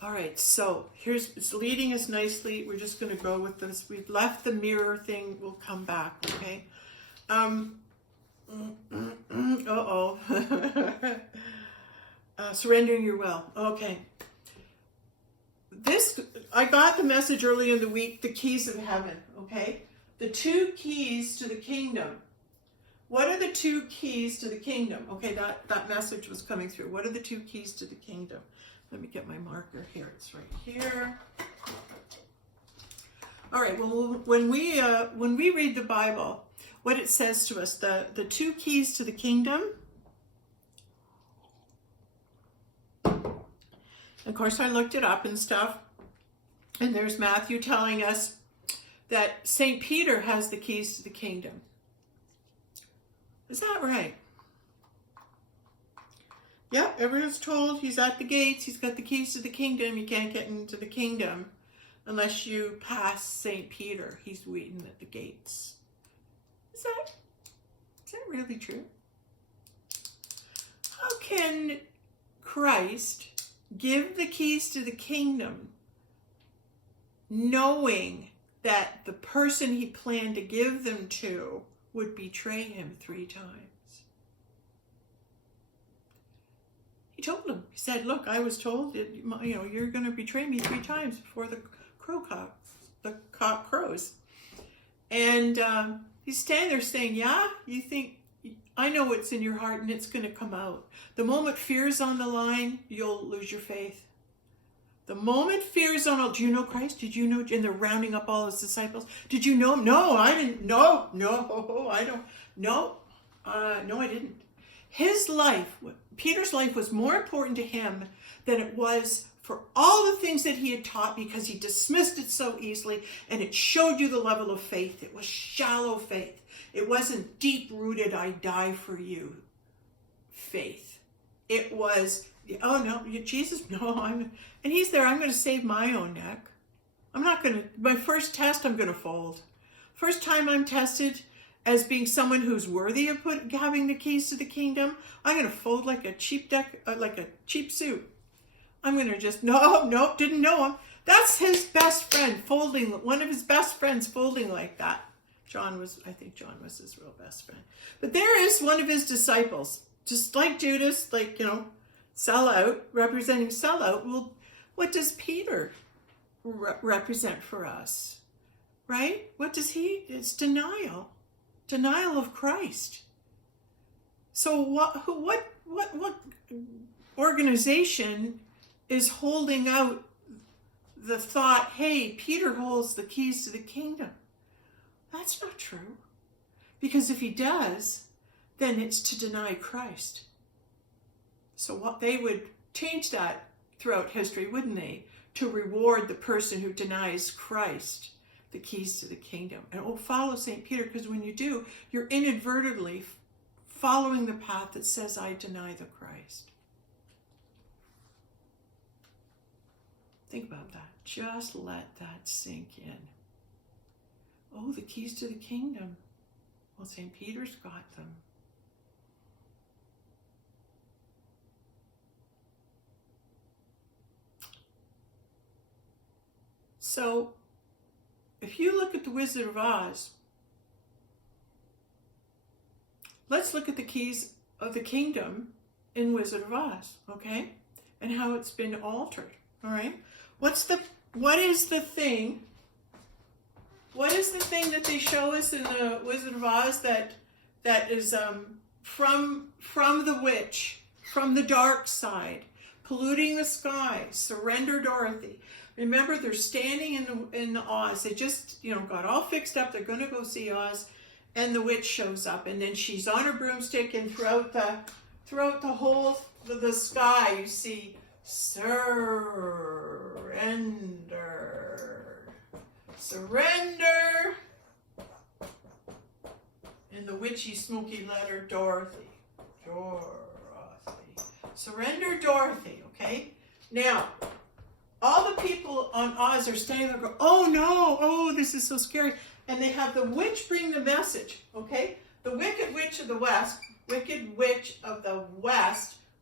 All right, so it's leading us nicely. We're just going to go with this. We've left the mirror thing. We'll come back, okay? Surrendering your will. Okay. I got the message early in the week, the keys of heaven, okay? The 2 keys to the kingdom. What are the 2 keys to the kingdom? Okay, that message was coming through. What are the 2 keys to the kingdom? Let me get my marker here. It's right here. All right, well, when we read the Bible, what it says to us, the 2 keys to the kingdom. Of course, I looked it up and stuff. And there's Matthew telling us that St. Peter has the keys to the kingdom. Is that right? Yep, everyone's told he's at the gates. He's got the keys to the kingdom. You can't get into the kingdom unless you pass St. Peter. He's waiting at the gates. Is that really true? How can Christ give the keys to the kingdom knowing that the person he planned to give them to would betray him 3 times? He told him. He said, look, I was told that, you're going to betray me 3 times before the cock crows. And he's standing there saying, yeah, you think, I know what's in your heart and it's going to come out. The moment fear's on the line, you'll lose your faith. The moment fear's on, do you know Christ? Did you know? And they're rounding up all his disciples. Did you know him? No, I didn't. No, I don't. No, I didn't. His life, Peter's life, was more important to him than it was for all the things that he had taught, because he dismissed it so easily, and it showed you the level of faith. It was shallow faith. It wasn't deep-rooted, I die for you faith. It was, oh no, Jesus, no, and he's there, I'm going to save my own neck. My first test, I'm going to fold. First time I'm tested as being someone who's worthy of having the keys to the kingdom, I'm going to fold like a cheap suit. I'm going to just, no, didn't know him. That's his best friend folding, one of his best friends folding like that. I think John was his real best friend. But there is one of his disciples, just like Judas, sell out, representing sell out. Well, what does Peter represent for us? Right? What does he? It's denial of Christ. So what organization is holding out the thought, hey, Peter holds the keys to the kingdom? That's not true. Because if he does, then it's to deny Christ. So what they would change that throughout history, wouldn't they? To reward the person who denies Christ the keys to the kingdom. And follow St. Peter, because when you do, you're inadvertently following the path that says, I deny the Christ. Think about that. Just let that sink in. Oh, the keys to the kingdom. Well, St. Peter's got them. So, if you look at the Wizard of Oz, let's look at the keys of the kingdom in Wizard of Oz, okay? And how it's been altered, all right? What is the thing that they show us in the Wizard of Oz that is from the witch, from the dark side, polluting the sky, surrender Dorothy? Remember, they're standing in Oz. They just, got all fixed up. They're going to go see Oz, and the witch shows up, and then she's on her broomstick, and throughout the whole of the sky, you see surrender, in the witchy, smoky letter, Dorothy, surrender Dorothy. Okay, now. All the people on Oz are standing there going, oh no, this is so scary. And they have the witch bring the message, okay? The wicked witch of the West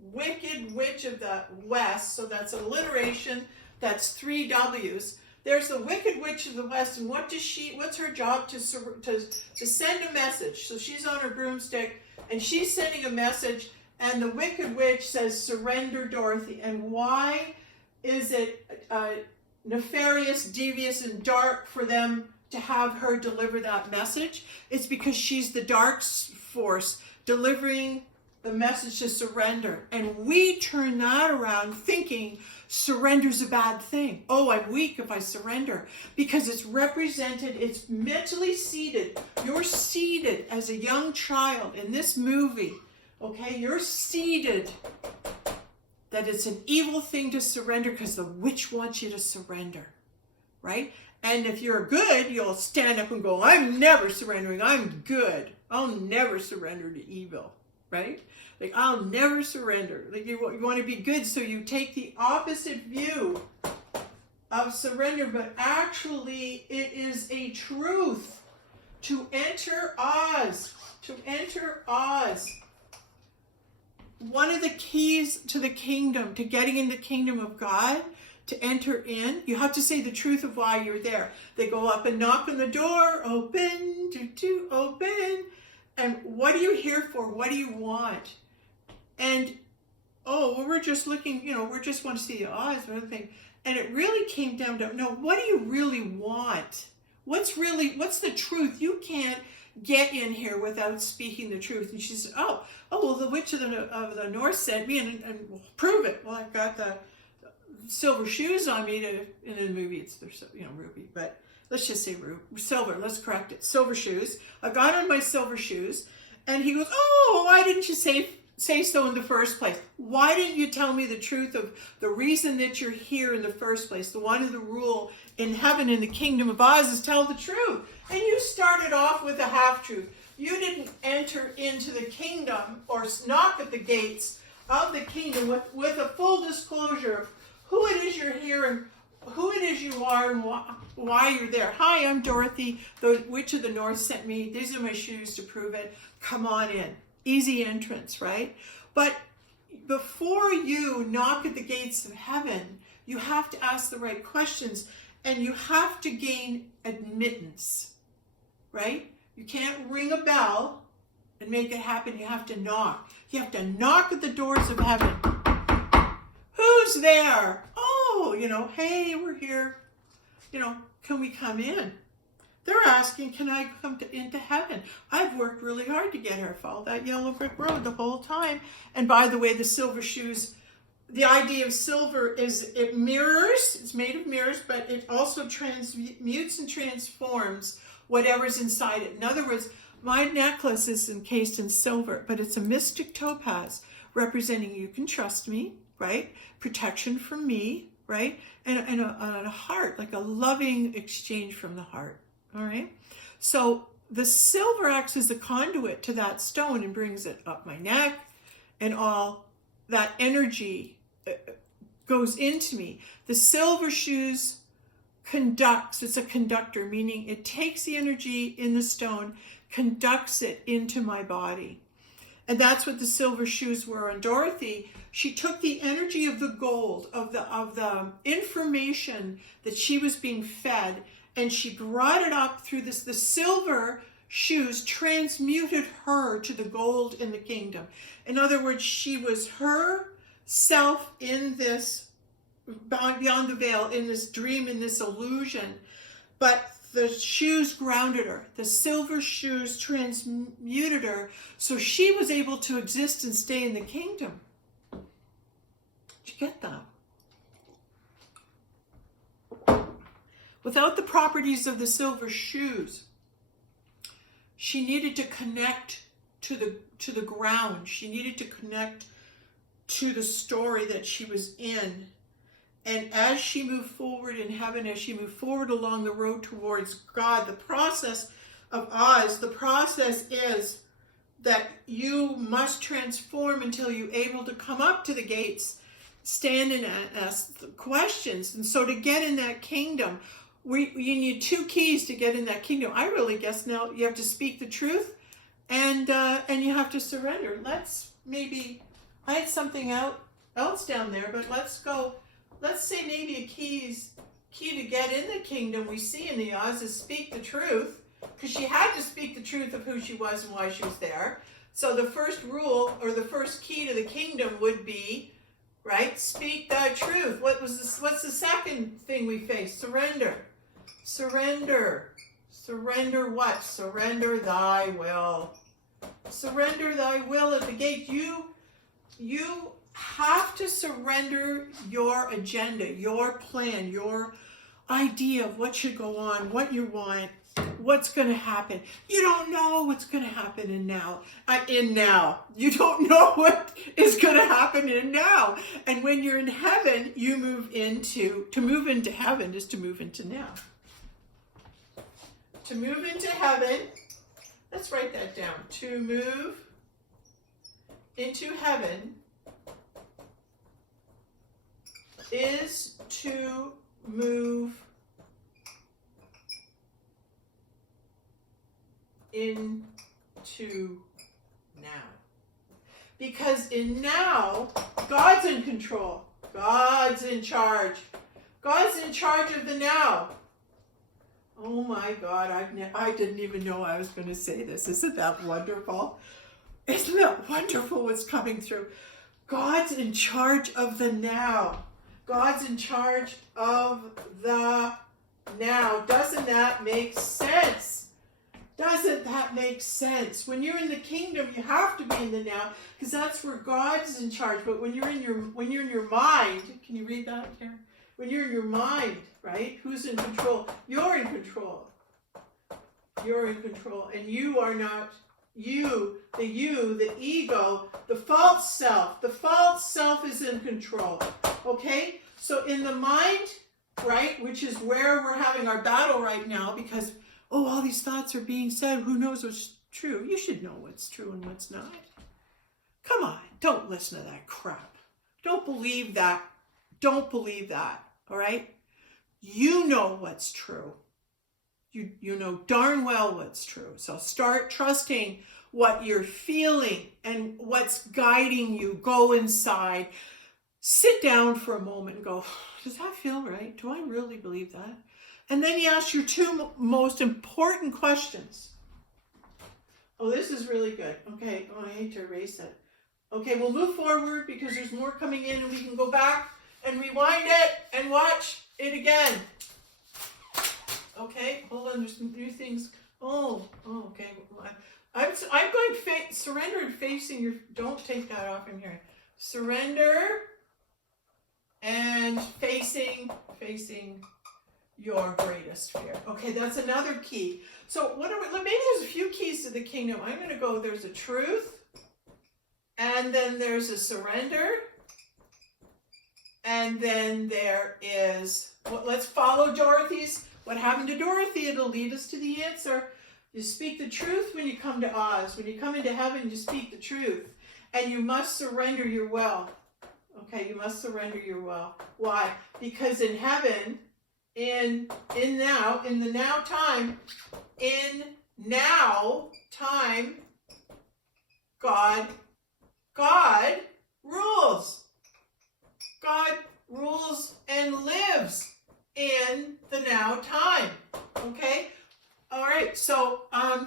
Wicked Witch of the West, so that's alliteration, that's 3 W's. There's the Wicked Witch of the West, and what's her job? To send a message. So she's on her broomstick, and she's sending a message, and the Wicked Witch says, surrender, Dorothy. And why is it nefarious, devious, and dark for them to have her deliver that message? It's because she's the dark force delivering the message to surrender. And we turn that around thinking surrender's a bad thing. Oh, I'm weak if I surrender. Because it's represented, it's mentally seated. You're seated as a young child in this movie. Okay, you're seated that it's an evil thing to surrender because the witch wants you to surrender, right? And if you're good, you'll stand up and go, I'm never surrendering, I'm good. I'll never surrender to evil, right? Like, I'll never surrender. Like, you want to be good, so you take the opposite view of surrender, but actually it is a truth to enter Oz, One of the keys to the kingdom, to getting in the kingdom of God, to enter in, you have to say the truth of why you're there. They go up and knock on the door, open, open. And what are you here for? What do you want? And, oh, well, we're just looking, we just want to see the Oz and everything. And it really came down to, no, what do you really want? What's the truth? You can't get in here without speaking the truth. And she said, oh, well, the Witch of the North sent me and prove it. Well, I've got the silver shoes on me in the movie, it's, ruby, but let's just say silver, let's correct it. Silver shoes. I got on my silver shoes, and he goes, oh, why didn't you say so in the first place? Why didn't you tell me the truth of the reason that you're here in the first place? The one of the rule in heaven in the kingdom of Oz is tell the truth. And you started off with a half-truth. You didn't enter into the kingdom or knock at the gates of the kingdom with a full disclosure of who it is you're here and who it is you are and why you're there. Hi, I'm Dorothy. The Witch of the North sent me. These are my shoes to prove it. Come on in. Easy entrance, right? But before you knock at the gates of heaven, you have to ask the right questions, and you have to gain admittance, right? You can't ring a bell and make it happen. You have to knock. You have to knock at the doors of heaven. Who's there? Oh, hey, we're here. Can we come in? They're asking, can I come into heaven? I've worked really hard to get here. Follow that yellow brick road the whole time. And by the way, the silver shoes, the idea of silver is it mirrors, it's made of mirrors, but it also transmutes and transforms whatever's inside it. In other words, my necklace is encased in silver, but it's a mystic topaz representing you can trust me, right? Protection from me, right? And a heart, like a loving exchange from the heart, all right? So the silver acts as the conduit to that stone and brings it up my neck, and all that energy goes into me. The silver shoes conducts, it's a conductor, meaning it takes the energy in the stone, conducts it into my body. And that's what the silver shoes were on Dorothy. She took the energy of the gold, of the information that she was being fed, and she brought it up through this. The silver shoes transmuted her to the gold in the kingdom. In other words, she was herself in this, beyond the veil, in this dream, in this illusion. But the shoes grounded her. The silver shoes transmuted her, so she was able to exist and stay in the kingdom. Did you get that? Without the properties of the silver shoes, she needed to connect to the ground. She needed to connect to the story that she was in. And as she moved forward in heaven, as she moved forward along the road towards God, the process of Oz, the process is that you must transform until you're able to come up to the gates, stand and ask questions. And so to get in that kingdom, you need 2 keys to get in that kingdom. I really guess now you have to speak the truth and you have to surrender. Let's maybe I had something else down there, but let's go. Let's say maybe a key to get in the kingdom we see in the Oz is speak the truth, because she had to speak the truth of who she was and why she was there. So the first rule or the first key to the kingdom would be, right, speak the truth. What's the second thing we face? Surrender. Surrender. Surrender what? Surrender thy will. Surrender thy will at the gate. You have to surrender your agenda, your plan, your idea of what should go on, what you want, what's going to happen. You don't know what's going to happen in now. You don't know what is going to happen in now. And when you're in heaven, to move into heaven is to move into now. To move into heaven, let's write that down. To move into heaven is to move into now. Because in now, God's in control. God's in charge. God's in charge of the now. Oh my God, I didn't even know I was going to say this. Isn't that wonderful? Isn't that wonderful what's coming through? God's in charge of the now. God's in charge of the now. Doesn't that make sense? Doesn't that make sense? When you're in the kingdom, you have to be in the now, because that's where God's in charge. But when you're in your mind, can you read that, Karen? When you're in your mind, right? Who's in control? You're in control. You're in control. And you are not you, the ego, the false self. The false self is in control. Okay? So in the mind, right, which is where we're having our battle right now, because, all these thoughts are being said. Who knows what's true? You should know what's true and what's not. Come on. Don't listen to that crap. Don't believe that. Don't believe that. All right? You know what's true. You know darn well what's true. So start trusting what you're feeling and what's guiding you. Go inside. Sit down for a moment and go, does that feel right? Do I really believe that? And then you ask your two most important questions. Oh, this is really good. Okay. Oh, I hate to erase it. Okay, we'll move forward because there's more coming in and we can go back and rewind it and watch it again. Okay, hold on, there's some new things. Okay. I'm going surrender and facing your, don't take that off in here. Surrender and facing your greatest fear. Okay, that's another key. So maybe there's a few keys to the kingdom. I'm going to go, there's a truth, and then there's a surrender, and then there is, let's follow Dorothy's. What happened to Dorothy? It'll lead us to the answer. You speak the truth when you come to Oz. When you come into heaven, you speak the truth. And you must surrender your will. Okay, you must surrender your will. Why? Because in heaven, in the now time, God rules. God rules and lives in the now time. Okay? All right. So, and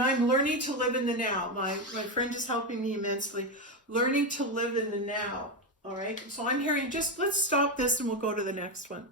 I'm learning to live in the now. My friend is helping me immensely. Learning to live in the now. All right. So I'm hearing let's stop this and we'll go to the next one.